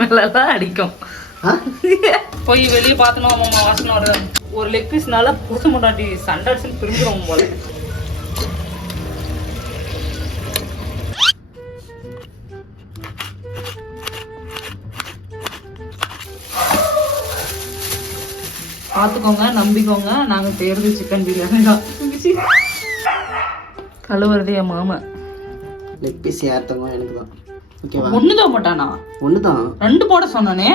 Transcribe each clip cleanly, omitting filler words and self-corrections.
மேலாம் அடிக்கும். போய் வெளியே பார்த்தோம் அம்மா வாசனை வருது. ஒரு லெக் பீஸ்னால புதுச முன்னாடி சண்டை அடிச்சு பிரிஞ்சிரும் போல. பார்த்துக்கோங்க, நம்பிக்கோங்க, நாங்க செய்யறது சிக்கன் பிரியாணி தான். கழுவுறது என் மாமா. லெக் பீஸ் யார்த்தவங்க எனக்கு தான். ஓகேவா? ஒண்ணுதான் போட்டானா? ஒண்ணுதான். 2 போட சொன்னானே.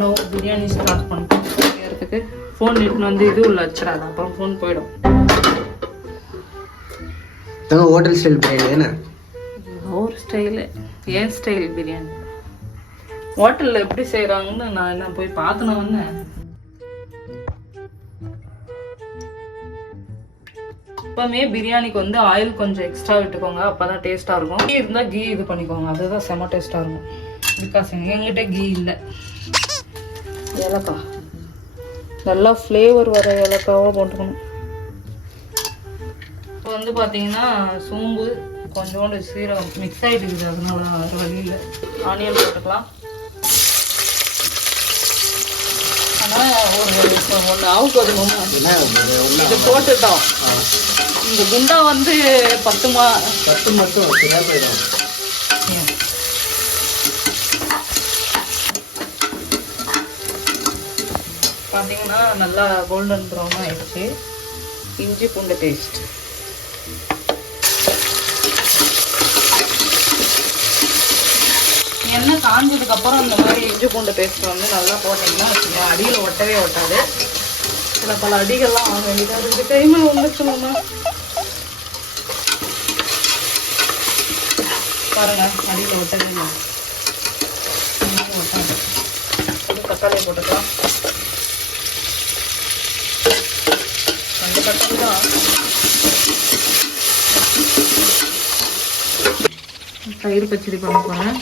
நோ பிரியாணி ஸ்டார்ட் பண்ணிட்டோம். ஃபோன் எடுத்துன்னு வந்து இது உள்ள வச்சிடாது, அப்புறம் ஃபோன் போயிடும். ஹோட்டல் ஸ்டைல் பிரியாணி தானே? ஒரு ஸ்டைலு, ஏன் ஸ்டைல் பிரியாணி. ஹோட்டலில் எப்படி செய்கிறாங்கன்னு நான் என்ன போய் பார்த்துன்னு வந்தேன். எப்பவுமே பிரியாணிக்கு வந்து ஆயில் கொஞ்சம் எக்ஸ்ட்ரா விட்டுக்கோங்க, அப்போதான் டேஸ்ட்டாக இருக்கும். கீ இருந்தால் கீ இது பண்ணிக்கோங்க, அதுதான் செம்ம டேஸ்ட்டாக இருக்கும். பிகாஸ் எங்கிட்ட கீ இல்லை. ஏலக்காய் நல்லா ஃப்ளேவர் வர ஏலக்காவாக போட்டுக்கணும். இப்போ வந்து பார்த்தீங்கன்னா சோம்பு கொஞ்சோண்டு சீரகம் மிக்ஸ் ஆகிட்டு இருக்குது, அதனால வேறு வழி இல்லை. ஆனியன் போட்டுக்கலாம். ஆனால் ஒன்று ஆகுதுமா இது போட்டுட்டோம். இந்த குண்டா வந்து 10 மட்டும் பார்த்தீங்கன்னா நல்லா கோல்டன் ப்ரௌன் ஆயிடுச்சு. இஞ்சி பூண்டு பேஸ்ட் எண்ணெய் காஞ்சதுக்கு அப்புறம் இந்த மாதிரி இஞ்சி பூண்டு பேஸ்ட் வந்து நல்லா போட்டீங்கன்னா வச்சுக்கோங்க, அடியில் ஒட்டவே ஒட்டாது. சில பல அடிகள்லாம் வாங்க வேண்டியது அதுக்கு டைமில் வந்துச்சுன்னா பாருங்க, அடியில் ஒட்டவே ஒட்டாது. தக்காளியை போட்டுக்கலாம். 2 தக்காளி தான். தயிர் பச்சடி பண்ண போகிறேன்.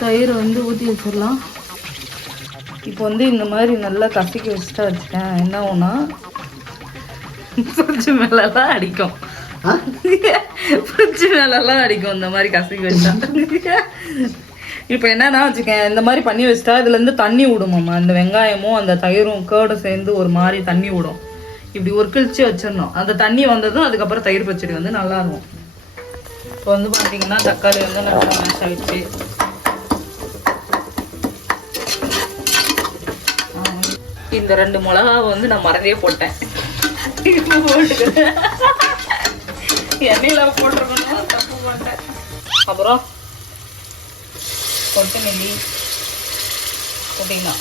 தயிர் வந்து ஊற்றி வச்சிடலாம். இப்போ வந்து இந்த மாதிரி நல்லா கசக்கி வச்சுட்டா வச்சுட்டேன், என்ன ஆகும்னா ஃப்ரிட்ஜு மேலெல்லாம் அடிக்கும். ஃப்ரிட்ஜு மேலெல்லாம் அடிக்கும் இந்த மாதிரி கசக்கி வச்சா. இப்போ என்னன்னா வச்சுக்கேன், இந்த மாதிரி பண்ணி வச்சுட்டா இதுலேருந்து தண்ணி விடுமாம்மா. அந்த வெங்காயமும் அந்த தயிரும் கேர்டும் சேர்ந்து ஒரு மாதிரி தண்ணி விடும். இப்படி ஒரு கிழிச்சு வச்சிடணும். அந்த தண்ணி வந்ததும் அதுக்கப்புறம் தயிர் பச்சடி வந்து நல்லா இருக்கும். இப்போ வந்து பார்த்தீங்கன்னா தக்காளி வந்து நல்லா மேஷ் ஆகிடுச்சு. இந்த 2 மிளகாவை வந்து நான் மறந்தே போட்டேன். எண்ணெயில் போட்டிருக்கணும், தப்பு போட்டேன். அப்புறம் கொத்தமல்லி போட்டிங்கன்னா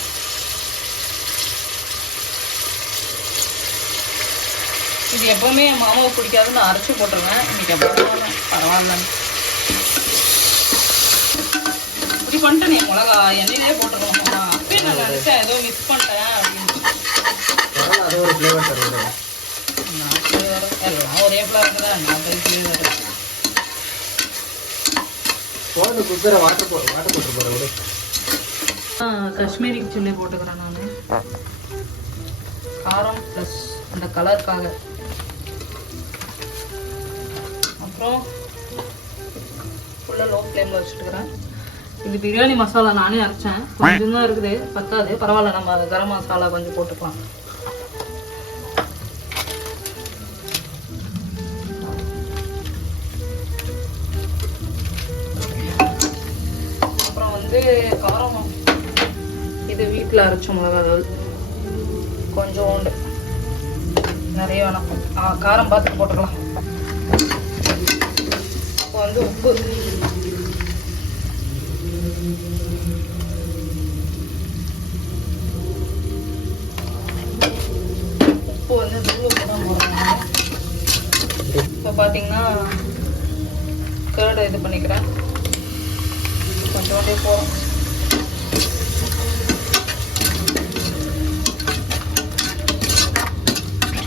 இது எப்பவுமே என் மாமாவுக்கு பிடிக்காது, நான் அரைச்சி போட்டுருவேன். இன்னைக்கு எப்போ பரவாயில்ல இப்படி பண்ணிட்டேன். என் மிளகா எண்ணெயிலே போட்டுருவோம். அப்பயே நான் நினைச்சேன் ஏதோ மிஸ் பண்ணிட்டேன் அப்படின்னு. எல்லாம் ஒரே பிள்ளை இருக்குதா, நான் போய் ஃப்ளேவர் காஷ்மீரி சில்லி போட்டுக்கிறேன் நான். காரம் ப்ளஸ் அந்த கலருக்காக. அப்புறம் ஃபுல்லாக லோ ஃப்ளேமில் வச்சுட்டுக்கிறேன். இது பிரியாணி மசாலா நானே அரைச்சேன், கொஞ்சம் தான் இருக்குது, பத்தாது. பரவாயில்ல, நம்ம கரம் மசாலா கொஞ்சம் போட்டுக்கலாம். அப்புறம் வந்து காரம், இது வீட்டில் அரைச்ச மிளகாய் கொஞ்சோண்டு, நிறைய வேணாம், காரம் பார்த்துட்டு போட்டுக்கலாம். இப்போ வந்து உப்பு, உப்பு வந்து தூள் உப்பு தான் போடுறாங்க. இப்போ பார்த்தீங்கன்னா கேர்டு இது பண்ணிக்கிறேன், கொஞ்சோண்டே போகிறோம்.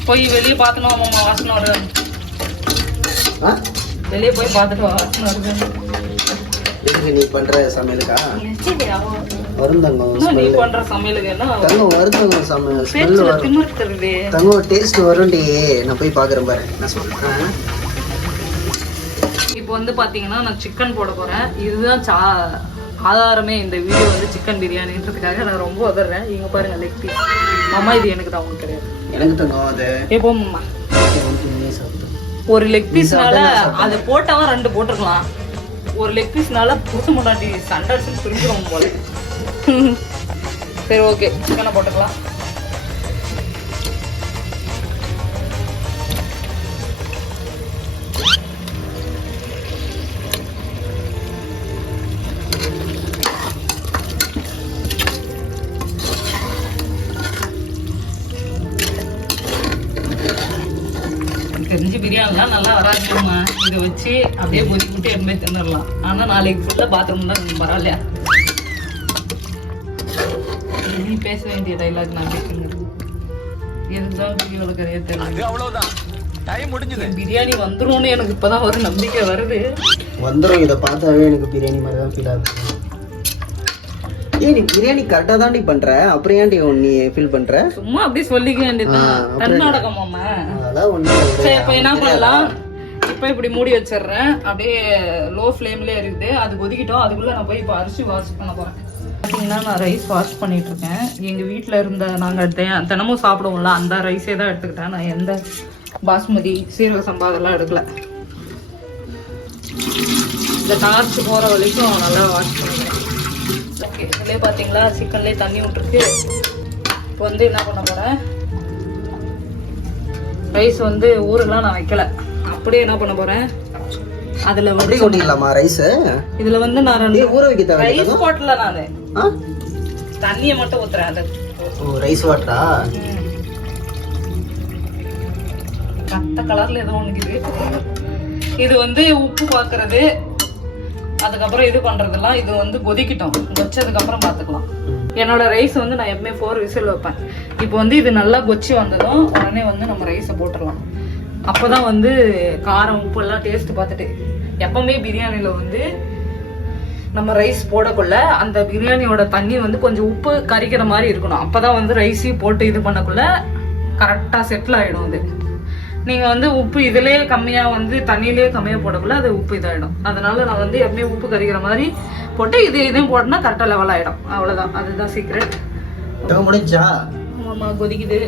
போய் வெளியே பார்த்தோம் அம்மா வாசனை வருது. வெளியே போய் பார்த்துட்டு வாசனை வருது. எதுக்கு நீ பண்ற சமையலுக்கா? வரும் தங்கம். நீ பண்ற சமையலுக்கு என்ன தங்கம் வரும் தங்கம் சமையல் ஸ்மெல் வரும். திமிர்த்துருது. தங்கம் டேஸ்ட் வரும்டி. நான் போய் பார்க்குறேன் பாரு நான் சொல்றேன். இப்போ வந்து பார்த்தீங்கன்னா நான் சிக்கன் போட போகிறேன். இதுதான் ஆதாரமே. இந்த வீடியோ வந்து சிக்கன் பிரியாணின்றதுக்காக நான் ரொம்ப உதறேன். இங்கே பாருங்கள் லெக் பீஸ். அம்மா இது எனக்கு தான் ஒன்று கிடையாது. எனக்கு தங்கம் அது எப்போ அம்மா ஒரு லெக் பீஸ்னால அதை போட்டவன் 2 போட்டிருக்கலாம். ஒரு லெக் பீஸ்னால புதுசு முன்னாடி ஸ்டாண்டர்ட்ஸ் பிரிஞ்சிடும் போல. சரி ஓகே சிக்கனை போட்டுக்கலாம். தெரிஞ்சு பிரியாணிலாம் நல்லா வராதுமா. இதை வச்சு அப்படியே பொதி விட்டு எப்பவுமே தின்னுடலாம். ஆனால் நாளைக்கு ஃபுல்லாக பாத்ரூம் தான் பரவாயில்லையா? நீ பேச வேண்டிய டைலாக் நான் பேசுங்க. எதுதான் வீடியோவில் கரைய தெரியல. பிரியாணி வந்துரும்னு எனக்கு இப்போதான் ஒரு நம்பிக்கை வருது. வந்துடும். இதை பார்த்தாவே எனக்கு பிரியாணி மாதிரி தான் ஃபீல் ஆகுது. ஏய் நீ பிரியாணி கரெக்டாக தாண்டி பண்ற, அப்புறம் ஏன்டி நீ ஃபீல் பண்ற? சும்மா அப்படியே சொல்லிக்க வேண்டியதுதான். கர்நாடகமாமா. அதெல்லாம் ஒன்றும். சரி இப்போ என்ன பண்ணலாம்? இப்போ இப்படி மூடி வச்சிடுறேன். அப்படியே லோ ஃப்ளேம்லேயே இருக்குது. அது கொதிக்கிட்டோம். அதுக்குள்ளே நான் போய் இப்போ அரிசி வாஷ் பண்ண போகிறேன். பார்த்தீங்கன்னா நான் ரைஸ் வாஷ் பண்ணிட்டு இருக்கேன். எங்கள் வீட்டில் இருந்த நாங்கள் தினமும் சாப்பிடுவோம்ல அந்த ரைஸே தான் எடுத்துக்கிட்டேன். நான் எந்த பாஸ்மதி சீரக சம்பா அதெல்லாம் எடுக்கல. இந்த டார்ச் போகிற வரைக்கும் நல்லா வாஷ் பண்ணுவேன். ஓகே இதுலேயே பார்த்தீங்களா சிக்கன்லேயே தண்ணி விட்டுருக்கு. இப்போ வந்து என்ன பண்ண போகிறேன், ரைஸ் வந்து ஊரெல்லாம் நான் வைக்கல, அப்படியே என்ன பண்ண போகிறேன் அதில் வந்து கொட்டிக்கலாமா ரைஸ்? இதில் வந்து நான் ஊற வைக்க தேவை. ரைஸ் போட்டல நான் தண்ணியை மட்டும் ஊற்றுறேன். அது ரைஸ் வாட்டரா? கட்ட கலரில் ஏதோ ஒன்று இது வந்து உப்பு பார்க்கறது, அதுக்கப்புறம் இது பண்ணுறதெல்லாம். இது வந்து கொதிக்கிட்டோம். கொச்சதுக்கப்புறம் பார்த்துக்கலாம். என்னோட ரைஸ் வந்து நான் எப்பவுமே 4 விசில் வைப்பேன். இப்போ வந்து இது நல்லா கொச்சி வந்ததும் உடனே வந்து நம்ம ரைஸை போட்டுடலாம். அப்போ தான் வந்து காரம் உப்பு எல்லாம் டேஸ்ட் பார்த்துட்டு. எப்பவுமே பிரியாணியில் வந்து நம்ம ரைஸ் போடக்குள்ள அந்த பிரியாணியோட தண்ணி வந்து கொஞ்சம் உப்பு கரிக்கிற மாதிரி இருக்கணும். அப்போ தான் வந்து ரைஸையும் போட்டு இது பண்ணக்குள்ள கரெக்டாக செட்டில் ஆகிடும். அது நீங்கள் வந்து உப்பு இதிலே கம்மியாக வந்து தண்ணியிலே கம்மியாக போடக்குள்ள அது உப்பு இதாகிடும். அதனால நான் வந்து எப்பவுமே உப்பு கறிக்கிற மாதிரி போட்டு இதையும் போட்டோன்னா கரெக்டாக லெவல் ஆகிடும். அவ்வளோதான், அதுதான் சீக்ரெட். முடிஞ்சா? ஆமாம் கொதிக்குது.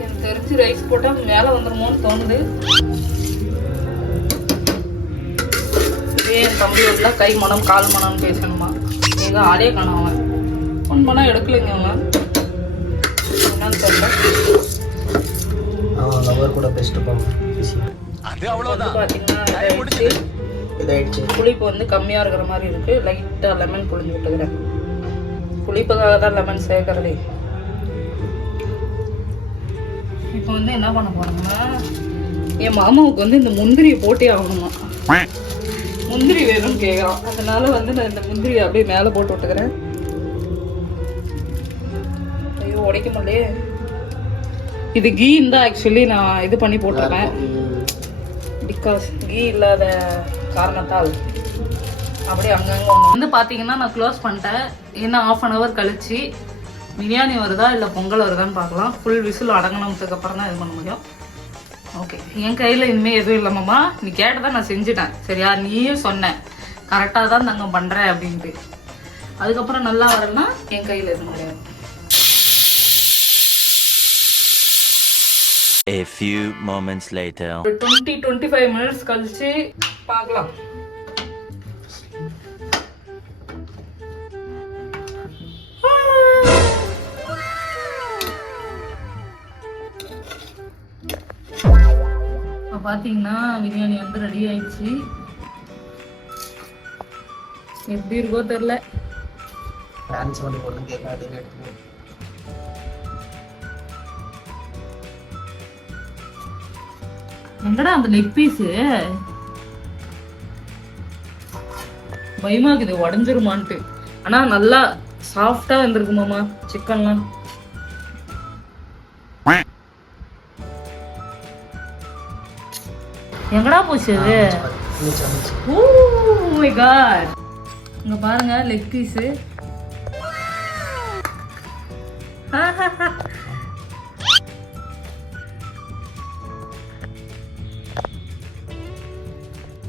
எனக்கு தெரிஞ்சு ரைஸ் போட்டால் மேலே வந்துடுமோன்னு தோணுது. இதே என் தம்பி வீட்டில் கை மனம் கால் மனம்னு பேசணுமா? ஏதோ ஆளே காணும். அவன் ஃபோன் பண்ணால் எடுக்கலைங்க. அவன் என்னன்னு தெரியல. கூட பெஸ்ட் புளிப்பு வந்து கம்மியா இருக்கிற மாதிரி இருக்கு. லைட்டா லெமன் புளிஞ்சு விட்டுக்கிறேன். புளிப்புக்காக தான் லெமன் சேர்க்கறதே. இப்போ வந்து என்ன பண்ண போறோம்னா, என் மாமாவுக்கு வந்து இந்த முந்திரியை போட்டே ஆகணுமா. முந்திரி வேணும்னு கேட்குறான். அதனால வந்து நான் இந்த முந்திரியை அப்படியே மேலே போட்டு விட்டுக்கிறேன். ஐயோ உடைக்க முடியலையே. இது கீ தான் ஆக்சுவலி நான் இது பண்ணி போட்டிருப்பேன். பிகாஸ் கீ இல்லாத காரணத்தால் அப்படியே அங்கங்கே ஒன்று வந்து பார்த்தீங்கன்னா நான் க்ளோஸ் பண்ணிட்டேன். ஏன்னா 1/2 hour கழிச்சு பிரியாணி வருதா இல்லை பொங்கல் வருதான்னு பார்க்கலாம். ஃபுல் விசில் அடங்கினதுக்கு அப்புறம் தான் இது பண்ண முடியும். ஓகே என் கையில் இனிமேல் எதுவும் இல்லாமம்மா. நீ கேட்டதான் நான் செஞ்சுட்டேன். சரியா? நீயும் சொன்னேன் கரெக்டாக தான் நாங்கள் பண்ணுறேன் அப்படின்ட்டு. அதுக்கப்புறம் நல்லா வரலன்னா என் கையில் எதுவும் முடியாது. A few moments later. 20-25 minutes கழிச்சு பார்க்கலாம். இப்போ பார்த்தீங்கன்னா பிரியாணி வந்து ரெடி ஆயிடுச்சு. எப்படி இருக்கோ தெரியல. எங்கடா அந்த லெக் பீஸு? பயமா இருக்குது உடஞ்சிருமான்ட்டு. ஆனா நல்லா சாஃப்டா வந்திருக்குமாமா சிக்கன்லாம். எங்கடா போச்சு அது? ஓ மை காட், இங்க பாருங்க லெக் பீஸ்.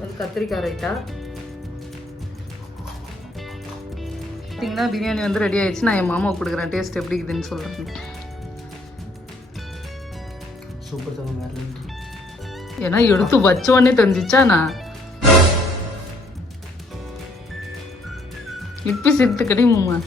அது கத்திரிக்காய் ரைட்டா. பார்த்தீங்கன்னா பிரியாணி வந்து ரெடி ஆயிடுச்சு. நான் என் மாமாவுக்கு கொடுக்குறேன், டேஸ்ட் எப்படி இருக்குதுன்னு சொல்கிறேன். சூப்பர் தான் வேற level. ஏன்னா எடுத்து வச்ச உடனே தெரிஞ்சிச்சா நான் இப்பி சேர்த்து கிடைக்குமா